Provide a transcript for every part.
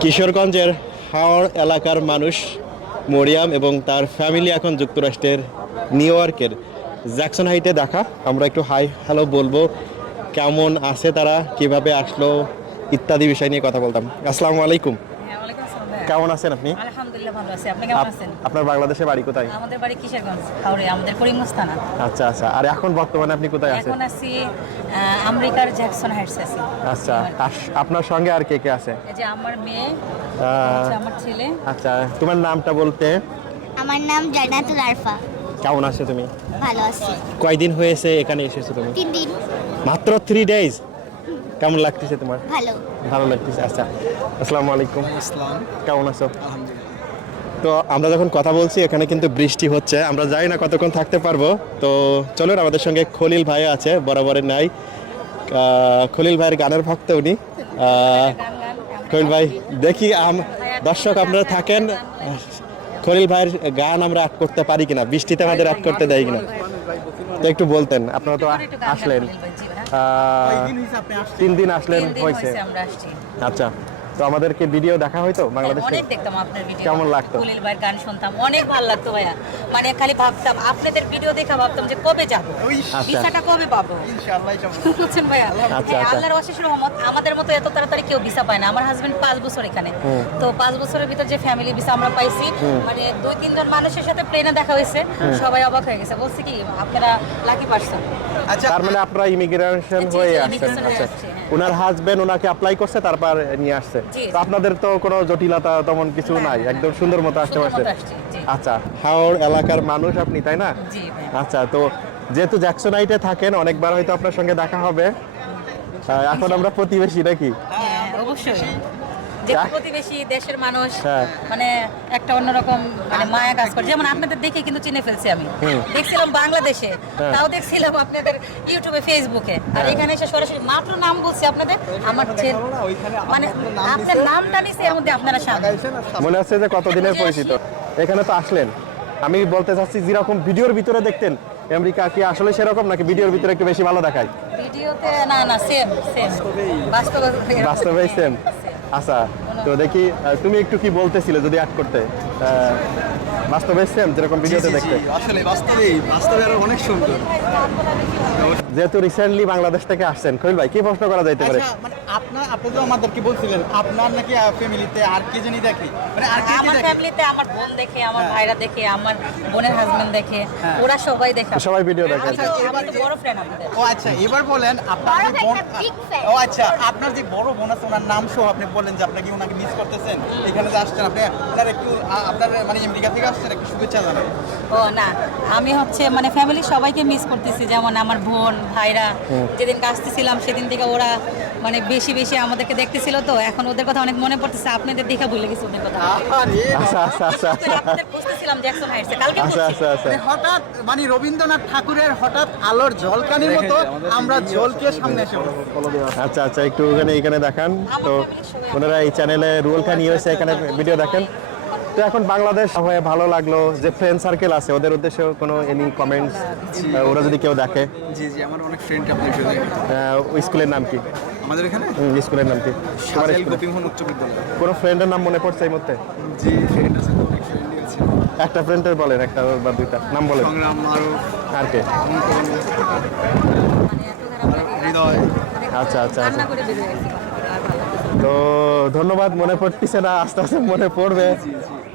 কিশোরগঞ্জের হাওড় এলাকার মানুষ মরিয়াম এবং তার ফ্যামিলি এখন যুক্তরাষ্ট্রের নিউ ইয়র্কের জ্যাকসন হাইটে দেখা। আমরা একটু হাই হ্যালো বলব, কেমন আছে তারা, কীভাবে আসলো, ইত্যাদি বিষয় নিয়ে কথা বলতাম। আসসালামু আলাইকুম হ্যাঁ, ওয়ালাইকুম আসসালাম ভাইয়া। কেমন আছেন আপনি? আলহামদুলিল্লাহ ভালো আছি। আপনি কেমন আছেন? আপনার বাংলাদেশে বাড়ি কোথায়? আমাদের বাড়ি কিশোরগঞ্জ হাওড়ে আমাদের করিমগঞ্জ থানা। আচ্ছা আচ্ছা। আর এখন বর্তমানে আপনি কোথায় আছেন? এখন আছি আমেরিকার জ্যাকসন হাইটস আছি। আচ্ছা আস- আপনার সঙ্গে আর কে কে আছে? এই যে আমার মেয়ে আমার ছেলে। আচ্ছা তোমার নামটা বলতে? আমার নাম জান্নাতুল আরফা। কেমন আছো তুমি? ভালো আছি। কয়দিন হয়েছে এখানে এসেছ তুমি? তিন দিন। মাত্র থ্রি ডেজ কেমন লাগতেছে তোমার? ভালো। ভালো লাগতেছে আচ্ছা। আসসালামু আলাইকুম। আসসালাম। কেমন আছো? তো আমরা যখন কথা বলছি এখানে কিন্তু বৃষ্টি হচ্ছে। আমরা জানি না কতক্ষণ থাকতে পারব। তো চলুন আমাদের সঙ্গে খলিল ভাই আছে বরাবরের নাই। খলিল ভাইয়ের গানের ভক্ত উনি। খলিল ভাই দেখি আম দর্শক আপনারা থাকেন। খলিল ভাইয়ের গান আমরা আট করতে পারি কিনা? বৃষ্টিতে আমাদের আট করতে দেয় কিনা? তো একটু বলতেন আপনারা তো আসলেন। তিন দিন আসলেন হয়েছে আচ্ছা। তো আমাদেরকে ভিডিও দেখা হয়তো? বাংলাদেশে? অনেক দেখতাম আপনার ভিডিও কেমন লাগতো? কুলিল ভাইয়ের গান শুনতাম অনেক ভালো লাগতো ভাইয়া। মানে খালি ভাবতাম আপনাদের ভিডিও দেখা ভাবতাম যে কবে যাব। ভিসাটা কবে পাবো? ইনশাআল্লাহ যাব। বুঝছেন ভাইয়া? আচ্ছা, হ্যাঁ, আচ্ছা। আল্লাহর অশেষ রহমত আমাদের মতো এত তাড়াতাড়ি কেউ ভিসা পায় না। আমার হাজবেন্ড পাঁচ বছর এখানে। তো পাঁচ বছরের ভিতর যে ফ্যামিলি ভিসা আমরা পাইছি মানে দুই তিনজন মানুষের সাথে প্লেনে দেখা হয়েছে। সবাই অবাক হয়ে গেছে। বলছি কি আপনারা লাকি পারসন আচ্ছা। তার মানে আপনারা ইমিগ্রেশন হয়ে জি, আসছেন। আচ্ছা। হ্যাঁ। ওনার হাজবেন্ড ওনাকে অ্যাপ্লাই করছে তারপর নিয়ে আসছে। তো জি। আপনাদের তো কোনো জটিলতা তেমন কিছু নাই একদম সুন্দর মতো আসতে জি। আচ্ছা হাওড় এলাকার মানুষ আপনি তাই না? আচ্ছা তো যেহেতু জ্যাকসনাইটে থাকেন অনেকবার হয়তো আপনার সঙ্গে দেখা হবে। এখন আমরা প্রতিবেশী নাকি? হ্যাঁ অবশ্যই। যে প্রতিবেশী দেশের মানুষ হ্যাঁ। মানে একটা অন্যরকম মানে মায়া কাজ করে। যেমন আপনাদের দেখে কিন্তু চিনে ফেলছি আমি। দেখছিলাম বাংলাদেশে হ্যাঁ। তাও দেখছিলাম আপনাদের ইউটিউবে ফেসবুকে। আর এখানে এসে সরাসরি মাত্র নাম বলছি আপনাদের। আমার মানে আপনার নামটা নিছে আপনারা সামনে। মনে হচ্ছে যে কতদিনের পরিচিত? এখানে তো আসলেন। আমি বলতে চাচ্ছি যেরকম ভিডিওর ভিতরে দেখতেন আমেরিকা কি আসলে সেরকম নাকি ভিডিওর ভিতরে একটু বেশি ভালো দেখায়? ভিডিওতে না না সেম সেম বাস্তবে বাস্তবে সেম আচ্ছা তো দেখি তুমি একটু কি বলতেছিলে যদি অ্যাড করতে? আহ, বাস্তবে সেম যেরকম ভিডিওতে দেখতে। আসলে বাস্তবে বাস্তবে আরও অনেক সুন্দর। যেহেতু রিসেন্টলি বাংলাদেশ থেকে আসছেন খৈল ভাই কি প্রশ্ন করা যাইতে পারে? আচ্ছা মানে আপনার আপনি তো আমাদেরকে বলছিলেন? আপনার নাকি ফ্যামিলিতে আর কে জানি দেখে? মানে আর কে কে আমার দেখে? ফ্যামিলিতে আমার বোন দেখে আমার হ্যাঁ। ভাইরা দেখে আমার বোনের হাজবেন্ড দেখে ওরা সবাই দেখে সবাই ভিডিও তো- আমি তো বড় ফ্রেন্ড আপনাদের ও আচ্ছা এবার বলেন আপনার যে বড় বোন। ও আচ্ছা আপনার যে বড় বোন আছে ওনার নাম সহ আপনি বললেন যে আপনাকে ওনাকে মিস করতেছেন। এখানে যে আসছেন আপনি ওনার একটু আপনার মানে আমেরিকা থেকে আসছেন একটু শুভেচ্ছা জানাবেন। ও না আমি হচ্ছে মানে ফ্যামিলি সবাইকে মিস করতেছি। যেমন আমার বোন ভাইরা যেদিন আসতেছিলাম সেদিন থেকে ওরা মানে বেশি বেশি আমাদেরকে দেখতেছিল তো এখন ওদের কথা অনেক মনে পড়তেছে আপনাদের দেখা ভুলে গেছি ওদের কথা। আরে আচ্ছা আচ্ছা আচ্ছা হাইটসে কালকে আচ্ছা আচ্ছা আচ্ছা। মানে হঠাৎ মানে রবীন্দ্রনাথ ঠাকুরের হঠাৎ আলোর ঝলকানির মতো আমরা ঝলকে সামনে এসে আচ্ছা আচ্ছা একটু এখানে এখানে দেখান। তো ওনারা এই চ্যানেলে রুয়েল খান ইউএসএ এখানে ভিডিও দেখেন। তো এখন বাংলাদেশ হয়ে ভালো লাগল যে ফ্রেন্ড সার্কেল আছে ওদের উদ্দেশ্যে কোনো এনি কমেন্টস ওরা যদি কেউ দেখে। জি জি আমার অনেক ফ্রেন্ড আপনার সাথে ওই স্কুলের নাম কি? আমাদের এখানে? হুম, স্কুলের নাম কি? গোপীমোহন উচ্চ বিদ্যালয়। কোনো ফ্রেন্ডের নাম মনে পড়ছে এই মুহূর্তে? জি ফ্রেন্ড আছে অনেক আছে। একটা ফ্রেন্ডের বলেন একটা বা দুইটা। নাম বলেন। সংগ্রাম আরও আর কে? মানে এত খারাপ লাগে। হৃদয়। আচ্ছা আচ্ছা আচ্ছা। তো ধন্যবাদ মনে পড়তেছে না আস্তে আস্তে মনে পড়বে।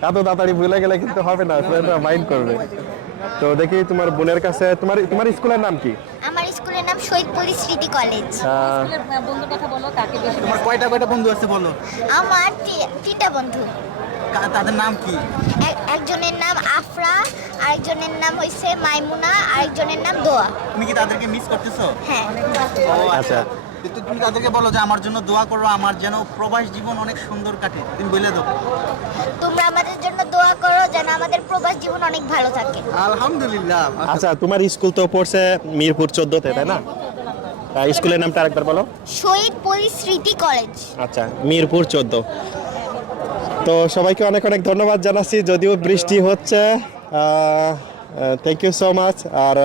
এত তাড়াতাড়ি ভুলে গেলে কিন্তু হবে না ফ্রেন্ডরা মাইন্ড করবে। তো দেখি তোমার বোনের কাছে তোমার তোমার স্কুলের নাম কি? আমার স্কুলের নাম শহীদ পরিস্মৃতি কলেজ। স্কুলের কথা বলো তাকে বেশি তোমার কয়টা কয়টা বন্ধু আছে বলো? আমার তিনটা বন্ধু। তাদের নাম কি? একজনের নাম আফরা আরেকজনের নাম হইছে মাইমুনা আরেকজনের নাম দোয়া। তুমি কি তাদেরকে মিস করতেছো? হ্যাঁ। ও আচ্ছা। আচ্ছা তো তুমি তাদেরকে বলো যে আমার জন্য দোয়া করো আমার যেন প্রবাস জীবন অনেক সুন্দর কাটে। তুমি বলে দাও। তোমরা আমাদের জন্য দোয়া করো যেন আমাদের প্রবাস জীবন অনেক ভালো থাকে। আলহামদুলিল্লাহ। আচ্ছা তোমার স্কুল তো পড়ছে মিরপুর চোদ্দতে তাই না? স্কুলের নামটা আরেকবার বলো। শহীদ পরিস্মৃতি কলেজ। আচ্ছা মিরপুর চোদ্দ। তো সবাইকে অনেক অনেক ধন্যবাদ জানাচ্ছি যদিও বৃষ্টি হচ্ছে। থ্যাংক ইউ সো মাচ আর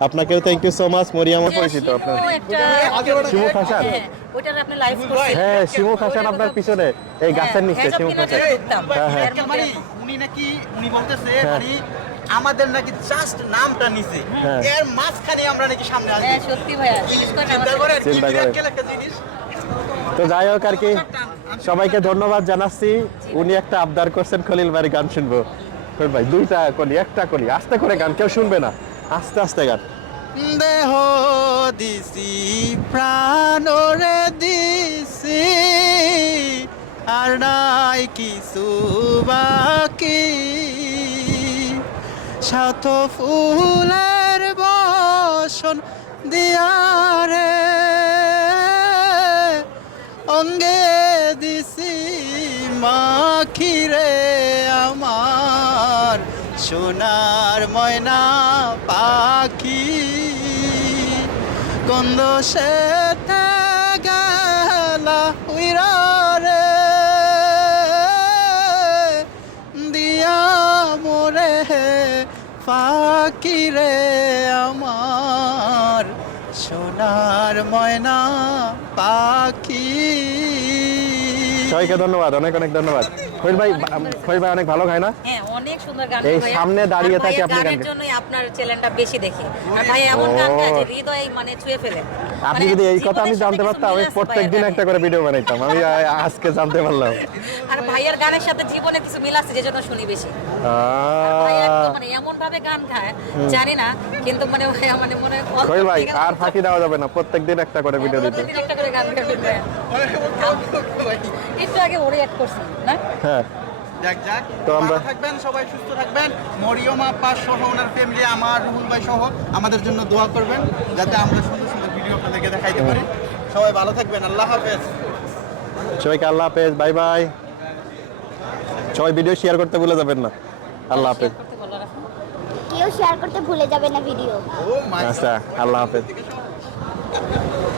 আপনাকেও থ্যাংক ইউ সো মাচ মরিয়ামও পরিচিত আপনার শিমু একটা- শিমু হাসান? হ্যাঁ, ওইটার আপনি লাইভ করছেন হ্যাঁ শিমু হাসান আপনার পিছনে এই গাছের নিচে হ্যাঁ, শিমু হাসান যেটা ঢুকতাম। হ্যাঁ, হ্যাঁ। মানে। উনি নাকি উনি বলতেছে হ্যাঁ। মানে আমাদের নাকি জাস্ট নামটা নিছে। এর মাঝখানে আমরা নাকি সামনে আসি হ্যাঁ, সত্যি ভাইয়া চিন্তা আমার করেন চিন্তা করেন। জিনিস তো যাই হোক আর কি সবাইকে ধন্যবাদ জানাচ্ছি উনি একটা আবদার করছেন খলিল ভাই গান শুনব ভাই দুইটা কলি একটা কলি আস্তে করে গান কেউ শুনবে না আস্তে আস্তে গান। দেহ দিছি প্রাণরে দিছি, আর নাই কিছু বাকি। শত ফুলের বসন দিয়ারে অঙ্গে দিছি মাখিরে আমার সোনার ময়না পাখি কন্দ সেতে গেলা রে। দিয়া মোরে পাখি রে আমার, সোনার ময়না পাখি। সবাইকে ধন্যবাদ অনেক অনেক ধন্যবাদ। খলিল ভাই খলিল ভাই অনেক ভালো খায় না? হ্যাঁ অনেক সুন্দর গান এই সামনে দাঁড়িয়ে থাকে আপনি গান জন্যই আপনার চ্যানেলটা বেশি দেখি। আর ভাই এমন গান গায় যে হৃদয় মানে ছুঁয়ে ফেলে। আপনি মানে যদি এই কথা আমি জানতে পারতাম আমি মিল আছে প্রত্যেক দিন ভাইয়ার একটা করে ভিডিও বানাইতাম। আমি আজকে জানতে পারলাম। আর ভাইয়ের গানের সাথে জীবনে কিছু মিল আছে যে জন্য শুনি বেশি। ভাই আহ, একদম মানে এমন ভাবে গান গায় জানি না কিন্তু মানে মানে মনে হয় ভাই আর ফাঁকি দেওয়া যাবে না প্রত্যেক দিন একটা করে ভিডিও দিতে। একটা করে গান গাবেন একটু আগে ওরে অ্যাড করছি না? হ্যাঁ। যাক যাক। তো আমরা- থাকবেন সবাই সুস্থ থাকবেন। মরিয়ম আপা সহ ওনার ফ্যামিলি আমার রুহুল ভাই সহ আমাদের জন্য দোয়া করবেন যাতে আমরা সুন্দর সুন্দর ভিডিও আপনাদেরকে দেখাইতে পারি। সবাই ভালো থাকবেন আল্লাহ হাফেজ। সবাইকে আল্লাহ হাফেজ বাই বাই। সবাই ভিডিও শেয়ার করতে ভুলে যাবেন না। আল্লাহ হাফেজ। কেউ শেয়ার করতে ভুলে যাবে না ভিডিও আচ্ছা আল্লাহ হাফেজ।